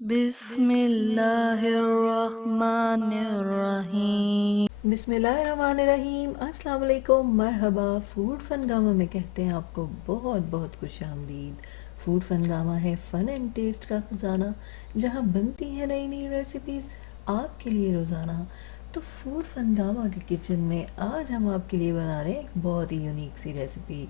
बिस्मिल्लाहिर्रहमानिर्रहीम। अस्सलाम वालेकुम, मरहबा। फूड फनगामा में कहते हैं आपको बहुत बहुत खुशामदीद। फूड फनगामा है फ़न एंड टेस्ट का ख़जाना, जहां बनती है नई नई रेसिपीज़ आपके लिए रोज़ाना। तो फूड फनगामा के किचन में आज हम आपके लिए बना रहे हैं एक बहुत ही यूनिक सी रेसिपी।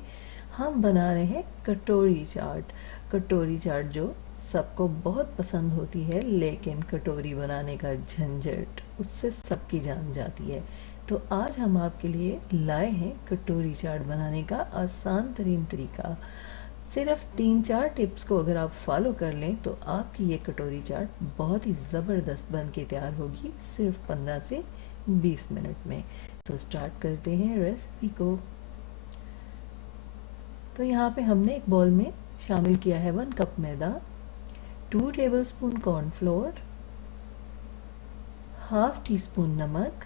हम बना रहे हैं कटोरी चाट। कटोरी चाट जो सबको बहुत पसंद होती है, लेकिन कटोरी बनाने का झंझट उससे सबकी जान जाती है। तो आज हम आपके लिए लाए हैं कटोरी चाट बनाने का आसान तरीन तरीका। सिर्फ 3-4 टिप्स को अगर आप फॉलो कर लें तो आपकी ये कटोरी चाट बहुत ही ज़बरदस्त बन के तैयार होगी, सिर्फ 15 से 20 मिनट में। तो स्टार्ट करते हैं रेसिपी को। तो यहाँ पे हमने एक बाउल में शामिल किया है 1 कप मैदा, 2 tablespoon cornflour, half tea spoon नमक,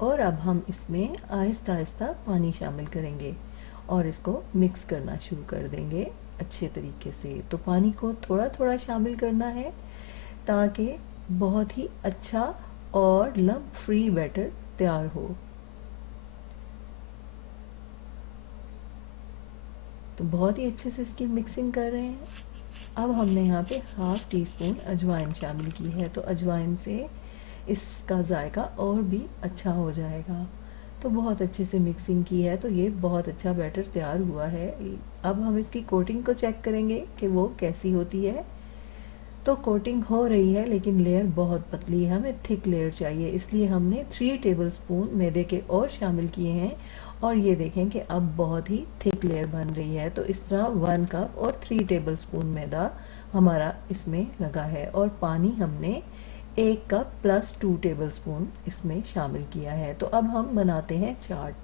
और अब हम इसमें आहिस्ता आहिस्ता पानी शामिल करेंगे और इसको मिक्स करना शुरू कर देंगे अच्छे तरीके से। तो पानी को थोड़ा थोड़ा शामिल करना है ताकि बहुत ही अच्छा और लम्प फ्री बैटर तैयार हो। तो बहुत ही अच्छे से इसकी मिक्सिंग कर रहे हैं। अब हमने यहाँ पे हाफ टी स्पून अजवाइन शामिल की है, तो अजवाइन से इसका जायका और भी अच्छा हो जाएगा। तो बहुत अच्छे से मिक्सिंग की है, तो ये बहुत अच्छा बैटर तैयार हुआ है। अब हम इसकी कोटिंग को चेक करेंगे कि वो कैसी होती है। तो कोटिंग हो रही है, लेकिन लेयर बहुत पतली है, हमें थिक लेयर चाहिए, इसलिए हमने 3 टेबलस्पून मैदे के और शामिल किए हैं। और ये देखें कि अब बहुत ही थिक लेयर बन रही है। तो इस तरह 1 कप और 3 टेबलस्पून मैदा हमारा इसमें लगा है, और पानी हमने 1 कप प्लस 2 टेबलस्पून इसमें शामिल किया है। तो अब हम बनाते हैं चाट।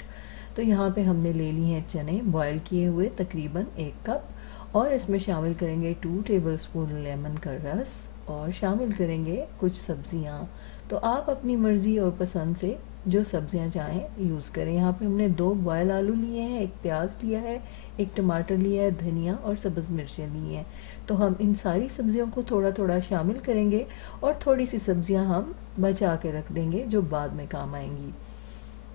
तो यहाँ पे हमने ले ली हैं चने बॉयल किए हुए तकरीबन 1 कप, और इसमें शामिल करेंगे 2 टेबलस्पून लेमन का रस, और शामिल करेंगे कुछ सब्जियाँ। तो आप अपनी मर्ज़ी और पसंद से जो सब्जियां चाहें यूज़ करें। यहाँ पे हमने 2 बॉयल आलू लिए हैं, 1 प्याज लिया है, 1 टमाटर लिया है, धनिया और सब्ज़ मिर्चें ली हैं। तो हम इन सारी सब्जियों को थोड़ा थोड़ा शामिल करेंगे, और थोड़ी सी सब्जियां हम बचा के रख देंगे जो बाद में काम आएंगी।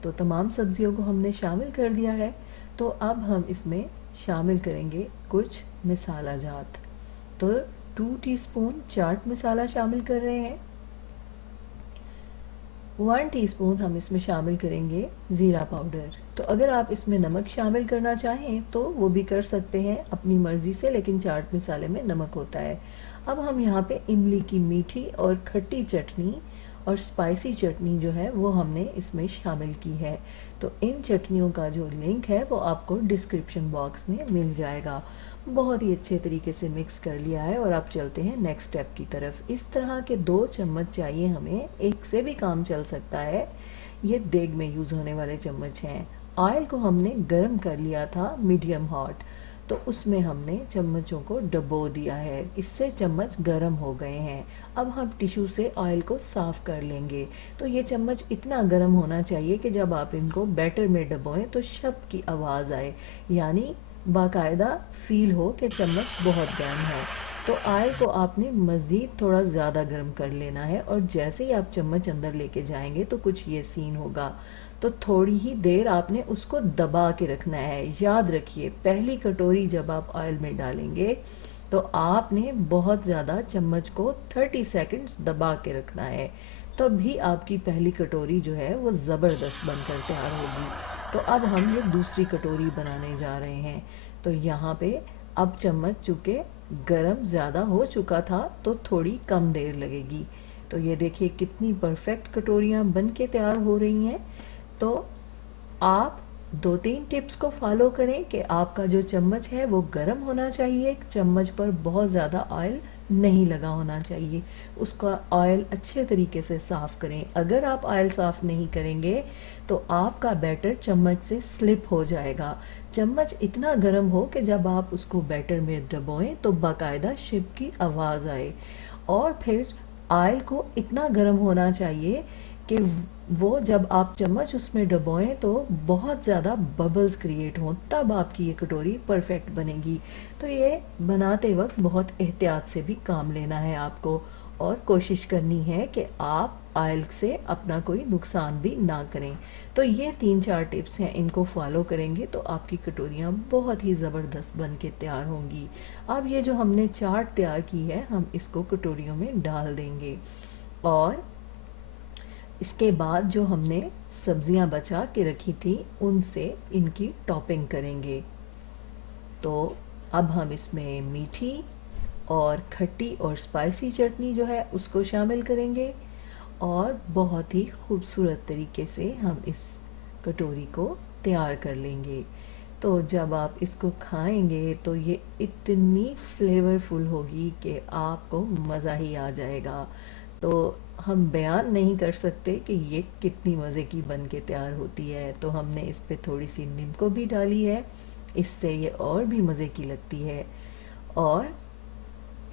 तो तमाम सब्जियों को हमने शामिल कर दिया है। तो अब हम इसमें शामिल करेंगे कुछ मसाला जात। तो 2 टीस्पून चाट मसाला शामिल कर रहे हैं, 1 टीस्पून हम इसमें शामिल करेंगे ज़ीरा पाउडर। तो अगर आप इसमें नमक शामिल करना चाहें तो वो भी कर सकते हैं अपनी मर्ज़ी से, लेकिन चाट मसाले में नमक होता है। अब हम यहाँ पे इमली की मीठी और खट्टी चटनी और स्पाइसी चटनी जो है वो हमने इसमें शामिल की है। तो इन चटनियों का जो लिंक है वो आपको डिस्क्रिप्शन बॉक्स में मिल जाएगा। बहुत ही अच्छे तरीके से मिक्स कर लिया है, और अब चलते हैं नेक्स्ट स्टेप की तरफ। इस तरह के 2 चम्मच चाहिए हमें, एक से भी काम चल सकता है। ये देग में यूज़ होने वाले चम्मच हैं। ऑयल को हमने गरम कर लिया था मीडियम हॉट, तो उसमें हमने चम्मचों को डबो दिया है, इससे चम्मच गरम हो गए हैं। अब हम टिश्यू से ऑयल को साफ़ कर लेंगे। तो ये चम्मच इतना गरम होना चाहिए कि जब आप इनको बैटर में डबोएं तो शप की आवाज़ आए, यानी बाकायदा फील हो कि चम्मच बहुत गर्म है। तो ऑयल को आपने मज़ीद थोड़ा ज़्यादा गर्म कर लेना है, और जैसे ही आप चम्मच अंदर लेके जाएंगे तो कुछ ये सीन होगा। तो थोड़ी ही देर आपने उसको दबा के रखना है। याद रखिए, पहली कटोरी जब आप ऑयल में डालेंगे तो आपने बहुत ज़्यादा चम्मच को 30 सेकंड्स दबा के रखना है, तब भी आपकी पहली कटोरी जो है वो ज़बरदस्त बनकर तैयार होगी। तो अब हम ये दूसरी कटोरी बनाने जा रहे हैं। तो यहाँ पे अब चम्मच चूँकि गरम ज़्यादा हो चुका था तो थोड़ी कम देर लगेगी। तो ये देखिए कितनी परफेक्ट कटोरियाँ बन के तैयार हो रही हैं। तो आप 2-3 टिप्स को फॉलो करें कि आपका जो चम्मच है वो गर्म होना चाहिए, चम्मच पर बहुत ज़्यादा ऑयल नहीं लगा होना चाहिए, उसका ऑयल अच्छे तरीके से साफ़ करें। अगर आप ऑयल साफ़ नहीं करेंगे तो आपका बैटर चम्मच से स्लिप हो जाएगा। चम्मच इतना गर्म हो कि जब आप उसको बैटर में डबोएं तो बाकायदा शिप की आवाज़ आए, और फिर ऑयल को इतना गर्म होना चाहिए कि वो जब आप चम्मच उसमें डुबोएं तो बहुत ज़्यादा बबल्स क्रिएट हों, तब आपकी ये कटोरी परफेक्ट बनेगी। तो ये बनाते वक्त बहुत एहतियात से भी काम लेना है आपको, और कोशिश करनी है कि आप ऑयल से अपना कोई नुकसान भी ना करें। तो ये 3-4 टिप्स हैं, इनको फॉलो करेंगे तो आपकी कटोरियाँ बहुत ही ज़बरदस्त बन के तैयार होंगी। अब ये जो हमने चाट तैयार की है, हम इसको कटोरियों में डाल देंगे, और इसके बाद जो हमने सब्जियां बचा के रखी थी उनसे इनकी टॉपिंग करेंगे। तो अब हम इसमें मीठी और खट्टी और स्पाइसी चटनी जो है उसको शामिल करेंगे, और बहुत ही खूबसूरत तरीके से हम इस कटोरी को तैयार कर लेंगे। तो जब आप इसको खाएंगे तो ये इतनी फ्लेवरफुल होगी कि आपको मज़ा ही आ जाएगा। तो हम बयान नहीं कर सकते कि ये कितनी मज़े की बन के तैयार होती है। तो हमने इस पे थोड़ी सी नींबू भी डाली है, इससे ये और भी मज़े की लगती है। और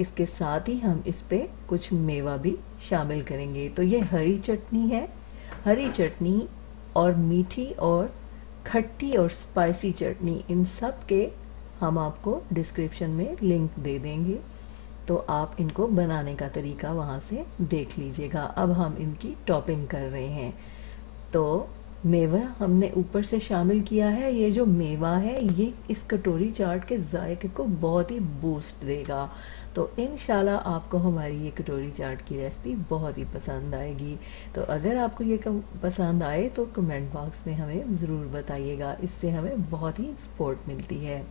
इसके साथ ही हम इस पे कुछ मेवा भी शामिल करेंगे। तो ये हरी चटनी है, हरी चटनी और मीठी और खट्टी और स्पाइसी चटनी, इन सब के हम आपको डिस्क्रिप्शन में लिंक दे देंगे, तो आप इनको बनाने का तरीका वहाँ से देख लीजिएगा। अब हम इनकी टॉपिंग कर रहे हैं। तो मेवा हमने ऊपर से शामिल किया है। ये जो मेवा है ये इस कटोरी चाट के जायके को बहुत ही बूस्ट देगा। तो इंशाल्लाह आपको हमारी ये कटोरी चाट की रेसिपी बहुत ही पसंद आएगी। तो अगर आपको ये पसंद आए तो कमेंट बॉक्स में हमें ज़रूर बताइएगा, इससे हमें बहुत ही सपोर्ट मिलती है।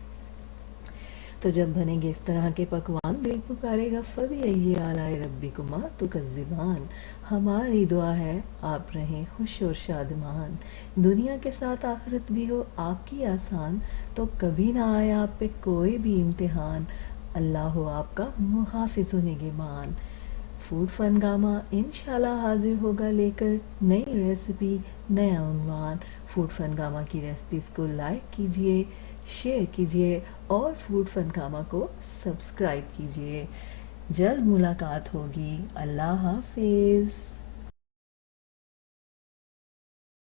तो जब बनेंगे इस तरह के पकवान, दिल पुकारेगा फबी आलाए रब्बिकुमा तुकज़्ज़िबान। हमारी दुआ है आप रहें खुश और शादमान, दुनिया के साथ आखिरत भी हो आपकी आसान, तो कभी ना आए आप पे कोई भी इम्तिहान, अल्लाह हो आपका मुहाफिज़ व निगहबान। फूड फनगामा इंशाल्लाह हाजिर होगा लेकर नई रेसिपी, नया उन्वान। फूड फनगामा की रेसिपीज़ को लाइक कीजिए, शेयर कीजिए और फूड फनगामा को सब्सक्राइब कीजिए। जल्द मुलाकात होगी। अल्लाह हाफिज़।